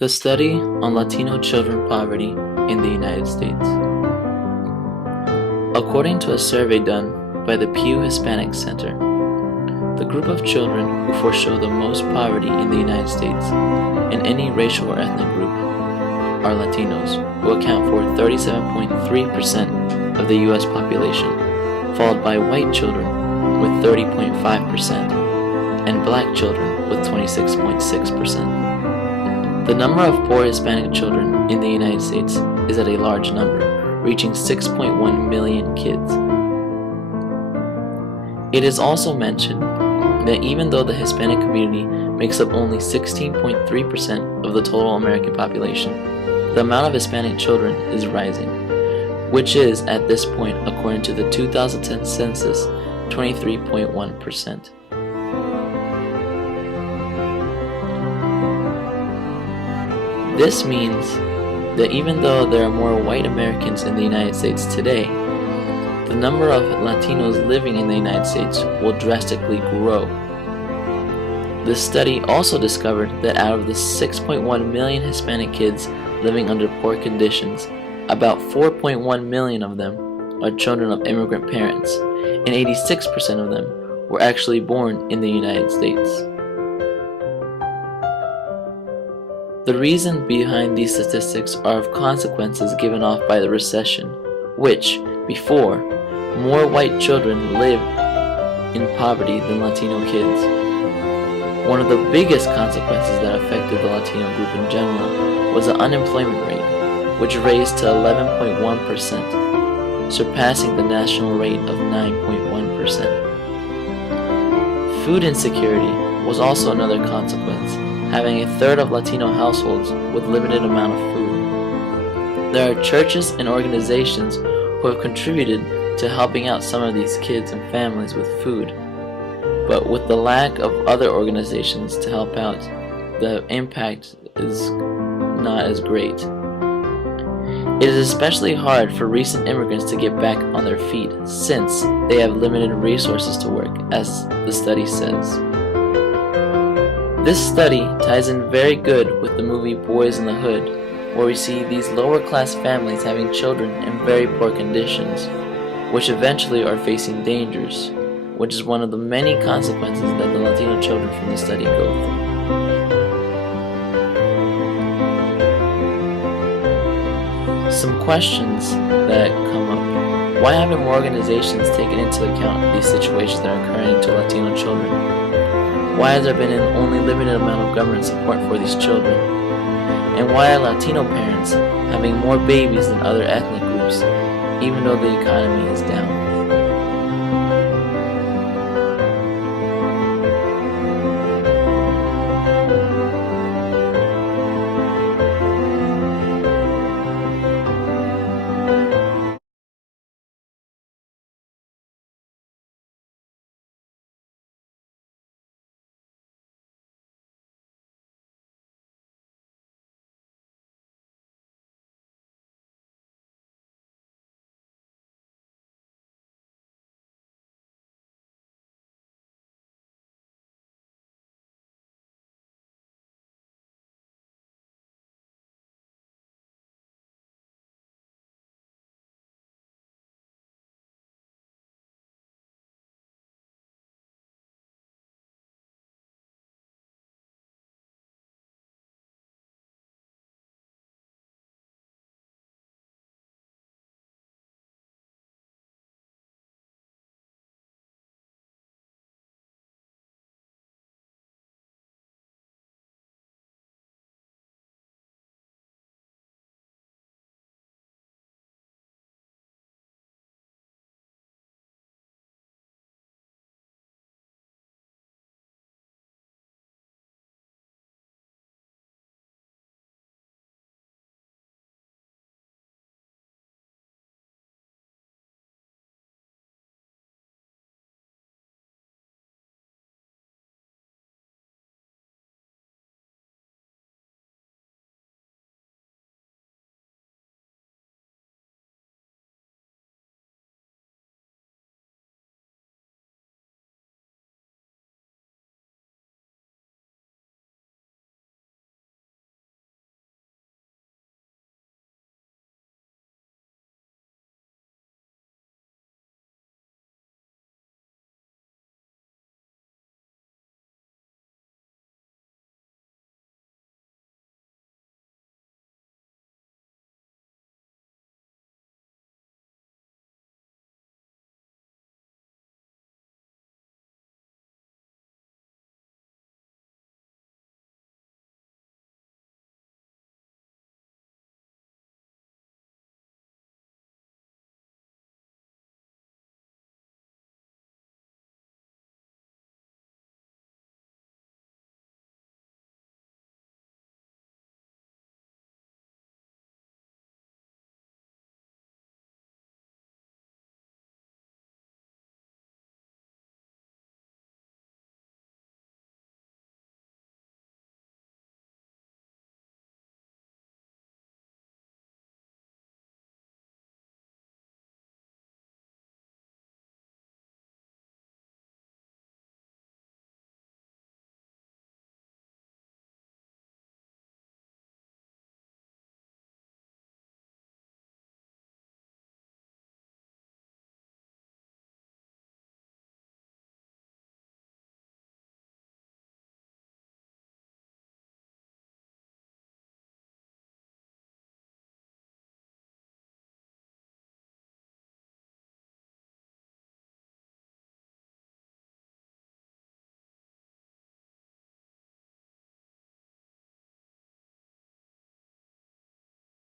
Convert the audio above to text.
The study on Latino children poverty in the United States. According to a survey done by the Pew Hispanic Center, the group of children who foreshow the most poverty in the United States in any racial or ethnic group are Latinos, who account for 37.3% of the U.S. population, followed by white children with 30.5% and black children with 26.6%. The number of poor Hispanic children in the United States is at a large number, reaching 6.1 million kids. It is also mentioned that even though the Hispanic community makes up only 16.3% of the total American population, the amount of Hispanic children is rising, which is, at this point, according to the 2010 census, 23.1%. This means that even though there are more white Americans in the United States today, the number of Latinos living in the United States will drastically grow. This study also discovered that out of the 6.1 million Hispanic kids living under poor conditions, about 4.1 million of them are children of immigrant parents, and 86% of them were actually born in the United States. The reason behind these statistics are of consequences given off by the recession, which, before, more white children lived in poverty than Latino kids. One of the biggest consequences that affected the Latino group in general was the unemployment rate, which raised to 11.1%, surpassing the national rate of 9.1%. Food insecurity was also another consequence, having a third of Latino households with limited amount of food. There are churches and organizations who have contributed to helping out some of these kids and families with food, but with the lack of other organizations to help out, the impact is not as great. It is especially hard for recent immigrants to get back on their feet since they have limited resources to work, as the study says. This study ties in very good with the movie Boys in the Hood, where we see these lower class families having children in very poor conditions, which eventually are facing dangers, which is one of the many consequences that the Latino children from the study go through. Some questions that come up. Why haven't more organizations taken into account these situations that are occurring to Latino children? Why has there been an only limited amount of government support for these children? And why are Latino parents having more babies than other ethnic groups, even though the economy is down?